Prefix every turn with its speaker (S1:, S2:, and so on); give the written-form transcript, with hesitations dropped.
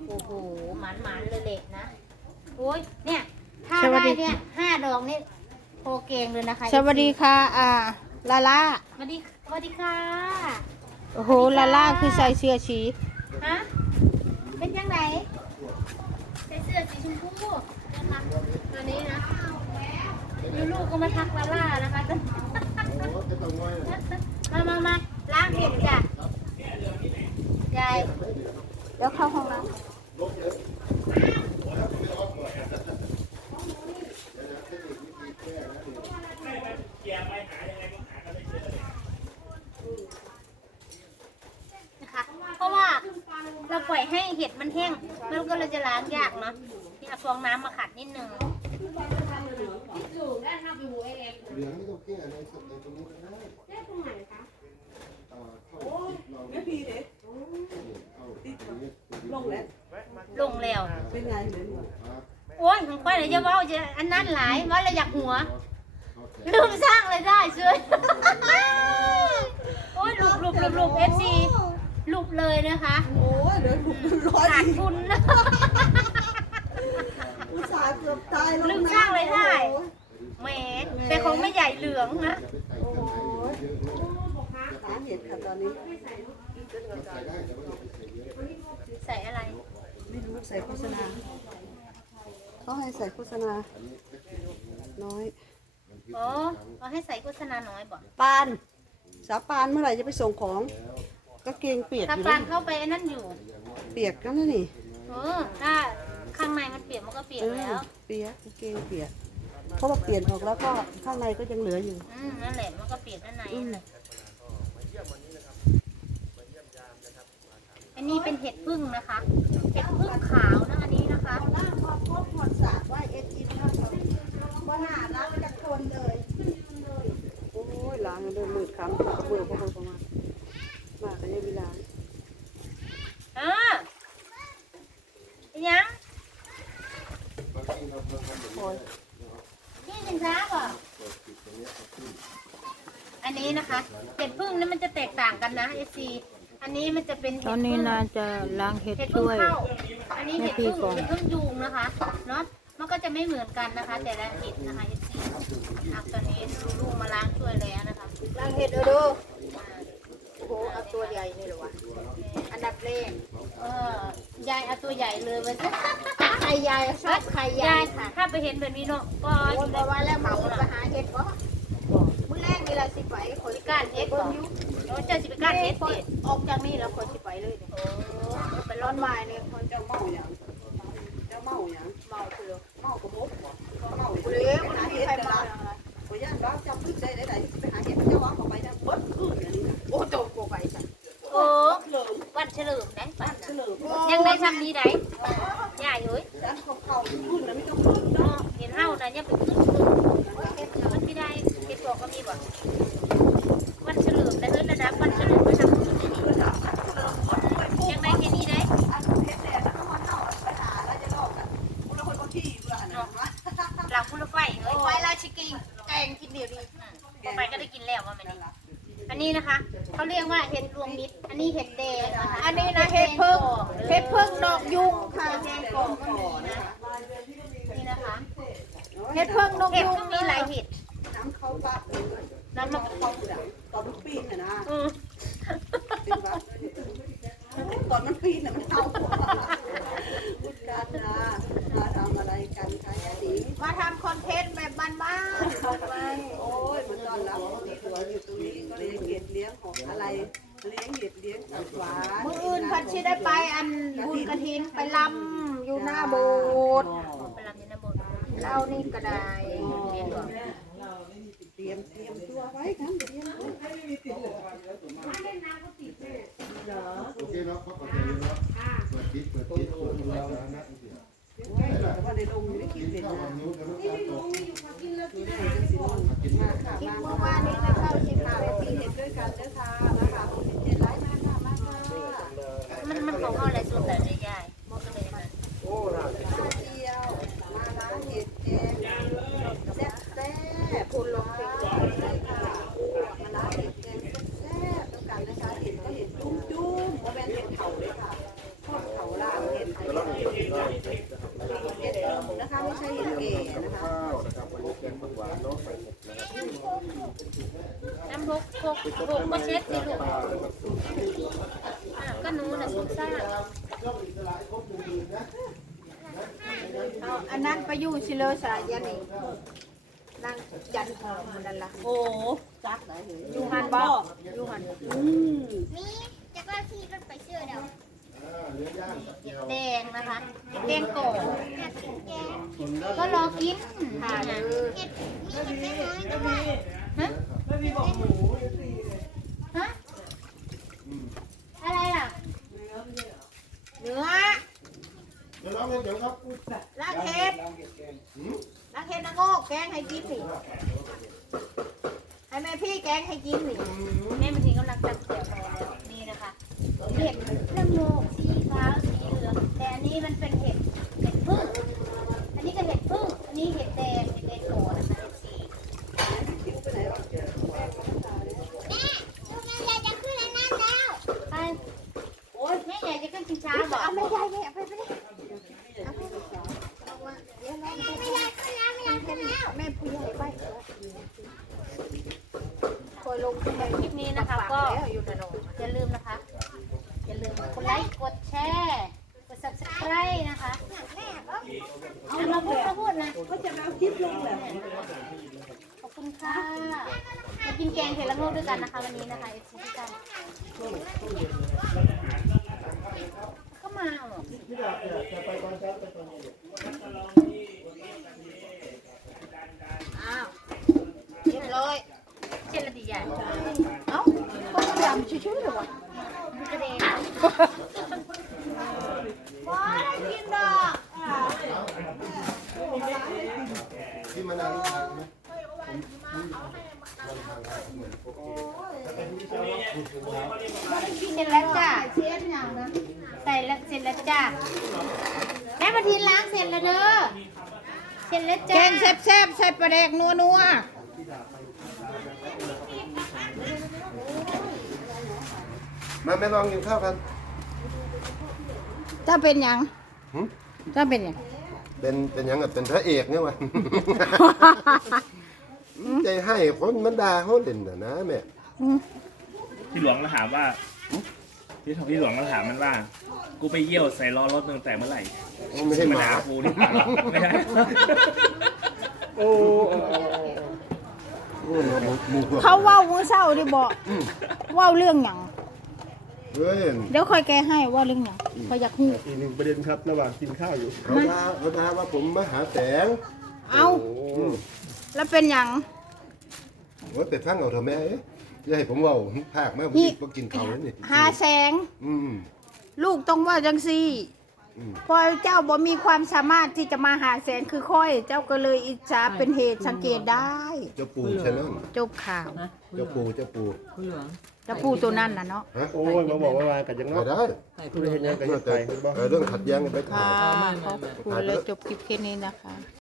S1: โอ้โหหมันเลยเละนะโอ้ยเนี่ยถ้าได้เนี่ย5 ดอกนี่โอเกงเลยนะคะ
S2: สวัสดีค่ะลาล่า
S1: สวัสดีค่ะ
S2: โอ้โหลาล่าคือใส่เสื้อสี
S1: ฮะเป็นยังไงใส่เสื้อสีชมพูนะคะตัวนี้นะลูกก็มาทักลาล่านะคะมาล้างเห็ดจ้ะยายเดี๋ยวเข้าห้องน้ำเพราะว่าเราปล่อยให้เห็ดมันแห้งมันก็เลยจะล้างยากเนาะนี่เอาฟองน้ำมาขัดนิดนึง
S3: เหลืองไม่ต้องแก้ในสเต็ปตรงนี้ก็ได้แก้ตรงไหนคะไม่พีเด็กลง
S1: แล้ว
S3: เป็นไงเหมือน
S1: โอ้ยของค่อยเลยจะว่าจะอันนั้นหลายว่าเราอยากหัวลืมสร้างเลยได้ช่วยโอ้ยลุบเอฟซีลุบเลยนะคะ
S3: โอ้ยเดี๋ยวถูกร้อย
S1: ขาดทุนนะ
S3: อุตส่าห์เกือบตาย
S1: ลืมสร้างเลยได้แหมแต่ของไม่ใหญ่เหลืองนะ
S3: โอ้โหร้านเห็ดค่ะตอนนี้
S1: ใส่อะไร
S3: ไม่รู้ใส่โฆษณาเขาให้ใส่โฆษณาน้อย
S1: อ๋อเขาให้ใส่โฆษณาน้อยบ่
S3: ปานสาปานเมื่อไหร่จะไปส่งของก็เกงเปียก
S1: ถ้าปานเข้าไปนั่นอยู่
S3: เปียกกันแล้วนี่
S1: ถ้าข้างในมันเปียกมันก็เปียกแล้ว
S3: เปียกเกงเปียกเพราะว่าเปลี่ยนออกแล้วก็ข้างในก็ยังเหลืออยู่
S1: นั่นแหละมันก็เปียกด้านในอันนี้เป็นเห็ดพึ่งนะคะเห็ดพึ่งขาวนะอันนี้นะคะ
S3: ล่างพอพบหมดสาดว่าเอ็ดอินว่าหน้ารักจากคนเลยโอ้ยล้างเดินมืดคำกระเบื้องพวกเขาประมาณมากกันยังมีล้าง
S1: ยังนี่เป็นช้าป่ะอันนี้นะคะเห็ดพึ่งนี่มันจะแตกต่างกันนะเอซีอันนี้มันจะเป็น
S2: ตอนนี้น่าจะล้างเห็ดช่วย
S1: อันนี้เห็ดพึ่งยุงนะคะเนาะมันก็จะไม่เหมือนกันนะคะ แต่ละเห็ดนะคะเอซีตอนนี้ลูกมาล้างช่วยแล้วนะคะ
S2: ล้างเห็ดดูโอ้โหเอาตัวใหญ่นี่หรอวะอันดับแรก
S1: ยายเอาตัวใหญ่เลยมัน
S2: ไข่ใหญ่ชอบไข่ใหญ่
S1: ค่ะถ้าไปเห็นแบบนี้เนาะก็
S2: อยู่ในวันแล้วเขาไปหาเห็ดก็มื้อแรกนี่เราสิไปคน
S1: ก้านเห็ดก่อนเราจะสิไปก้านเห็ด
S2: ออกจากนี่แล้วคนสิไปเลย
S1: ไปร้อนวาย
S3: เนี่ยคนเจ้าเมาอย่างเจ้าเมาอย่าง
S2: เมาคือ
S3: เมากระบอกเมา
S2: หรือหาเห็ดเมา
S3: ขออนุญาตรับจำพึ่งใจได้ไปหาเห็ดเจ้าว่าเขาไปนะเบิดคืนอย่างนี้นะ
S2: โอ้โตกไปจ้ะ
S1: วันเฉลิมได้ปัน
S3: เฉลิม
S1: ยังได้ทำนี้ได้ใหญ่เอ้ย
S3: ร้านเขาขึ้นนะไม่ต้องขึ้นเนาะ
S1: เห็นเท่านะยังไปขึ้นมันไม่ได้เก็บบอกก็มีบ่วันเฉลิมแต่เฮ้ยระดับวันเฉลิมมาทำยังได้แค่นี้ได้หลังพุลไฟเฮ้ย
S2: ไฟราชิกิงแกงกินเดียวดี
S1: ไปก็ได้กินแล้วว่ามันอันนี้นะคะเขาเรียกว่าเห็ดรวมมิตรอันนี้เห็ดแดงนะคะ
S2: อันนี้นะเห็ดพึ่งดอกยุงค่ะ
S1: แดงกองก็มีนะนี่นะคะ
S2: เห็ดพึ่งดอกยุง
S1: ก็มีหลายเห็ด
S3: น้ำเขาปะ
S1: น้ำมันเขา
S3: ตอนมันปีนนะตอนมันปีนมันเอาพูดกันนะมาทำอะไรกันคะยายติ๋ม
S2: มาทำคอนเทนต์แบบบ้าน
S3: ๆโอ้ยมันตอนรับที่หัวอยู่ตรงนี้ก็เลี้ยงเห็ดเลี้ยงของอะไรเลี้ยงเห็ดเลี้ยงสัตว์หวาน
S2: มื้ออื่นพันชิได้ไปอันบุญกระถินไปลำอยู่หน้าโบสถ์
S1: ไปลำอยู่หน้าโบสถ์
S2: เรานี่ก็ได้
S3: เตรียมตัวไว้ครับเตรียมโอเค
S4: เนาะเขาก็จะเนาะเปิดคลิปเปิดแล้วนะ
S3: แต่ว่าในโรงไม่คิดเลยนะ
S4: นี่ไม่รู้ไม่อยู่กินแล้วกินได้
S3: มาค่ะมาเมื่อวานนี้นะเข้าชิมข่าวปีเห็ดด้วยกันเด้อค่ะนะคะเห็ดไร้มาค่ะมาค่ะ
S1: มันของเขาอะไรส่วนแต่ได้ยายมองกันเลยมัน
S4: โอ้ล่ะ
S3: เดียวมาล้างเห็ดแกงแซ่บแซ่บพูนลงเพลงเลยค่ะมาล้างเห็ดแกงแซ่บด้วยกันนะคะเห็ดก็เห็ดจุ้มโมเมนต์เห็ดเข่าเลยค่ะทอดเข่าล่างเห็ดไทยนะคะไม่ใช่เห็ดเก๋นะคะ
S4: ข้าวนะครับวันนี้แกงหวานเนาะใส่หมกนะครับ
S1: น้ำพกก็เช็ดสิลูก
S4: ปลานะครับ
S1: ก็หนูน่ะสุกซ่า
S2: เอาอันนั้นไปอยู่ชิเลอสายยันนี่นางจันทร์นั่นล่ะ
S3: โอ้จักไหนเหรอ
S2: อยู่หันบ่อยู่หัน
S1: มีจะก็ที่รถไปเชื่อเดี๋ยว
S4: เนื้อย่างกับเจียว
S1: แดงนะคะแดงโก่ก็รอกินค่ะนะเห็ดมีเห็ดน้อยก็ได้ฮะฮะอะไรล่ะ
S2: เนื้อ
S4: เดี๋ยวน้องเดี๋ยวครับ
S2: ลากเห็ดลากเห็ดนางโงกแกงให้กินนี่ให้แม่พี่แกงให้กินนี่
S1: แม่บางทีกำลังจัดเกี่ยวแล้วนี่นะคะเห็ดละโงกสีขาวสีเหลืองแต่อันนี้มันเป็นเห็ดพึ่งอันนี้ก็เห็ดพึ่งอันนี้เห็ดแดงโก่นะคะสี แม่ลูกแม่ใหญ่จะขึ้นแล้วนั่นแล้วไปโอ๊ยแม่ใหญ่จะขึ้นชิงช้าบอกแม่ใหญ่เนี่ยไปเลยไม่ใหญ่ขึ้นแล้วไม่ใหญ่ขึ้นแล้ว
S2: แม่ผู้ใหญ่ไปคอยลงไป
S1: คลิปนี้นะคะก็
S2: แล้วอยู่นะน้อง
S1: อย่าลืมนะคะอย่าลืมกดไลค์กดแชร์กด subscribe นะคะเอามาพูดนะ
S3: ก็จะเอาคลิปลงแบบ
S1: ขอบคุณค่ะมากินแกงเห็ดละโงกด้วยกันนะคะวันนี้นะคะเอฟซีทุกท่านก็มาเหรอ
S2: อ้าวเรียบร้อย
S1: เช่นละดีใหญ่
S2: เอ้าคนดำชื่อๆเลยวะ
S1: มันกระเด็น
S2: ว้าได้กินดอก
S4: ที่มานานทานไหม
S1: เสร็จแล้วจ้า
S2: เชียนอย่างนะ
S1: ใส่แล้วเสร็จแล้วจ้าแม่มาทีล้างเสร็จแล้วเด้อเสร็จแล้ว
S2: แก
S1: จ้าง
S2: แซ่บๆใส่ปลาแดกนัว
S4: มาแม่ลองกินข้าวกัน
S2: ๆถ้าเป็นหยัง
S4: หึ
S2: ถ้าเป็นหยัง
S4: เป็นยังไงเป็นพระเอกเนี่ยวะ ใจให้คนมันด่าเขาเล่นน่ะนะแม่
S5: พี่หลวงมาถามว่าพี่หลวงมาถามมันว่า กูไปเยี่ยวใส่ล้อรถตั้งแต่เมื่อไหร่
S4: ไม่ใช่หมา
S5: กูนี่ป่าไม่ใช่
S4: โอ้หมูหัว
S2: เขาเว้ามื้อเช้าดิบอกเว้าเรื่องหยัง
S4: เฮ้ย
S2: เดี๋ยวค่อยแก้ให้เว่าเรื่องหยังเขาอยากฮู้
S6: อีกหนึ่งประเด็นครับระหว่างกินข้าวอยู่
S4: เขาด่าว่าผมมาหาแสง
S2: เอา
S4: อืม
S2: แล้วเป็นหยัง
S4: ว่าแต่ฟังเอาเถอะแม่เอ้ยอย่าให้ผมเว่าภาคมาผมบ่กินข้าวแล้วนี่
S2: หาแสง
S4: อืม
S2: ลูกต้องเว่าจังซี่
S4: อืม
S2: พอเจ้าบ่มีความสามารถที่จะมาหาแสงคือค่อย เจ้าก็เลยอิจฉาเป็นเหตุสังเกตได้
S4: เจ้าปูใช่นั่น
S2: จบข่าว
S4: เจ้าปู
S2: เจะพูดตัวนั้นน่ะเนาะ
S4: ฮะ
S6: โอ้ยมาบอกว่าวางกันยัง
S4: ไป
S6: เนาะ
S4: ได้
S6: คุณเห็นยังกันยัง
S4: แต่
S6: ไปเห็นบ่
S4: เรื่องขัดแย้งกันไปก่อน
S2: ค่ะขอบคุณและจบคลิปแค่นี้นะคะ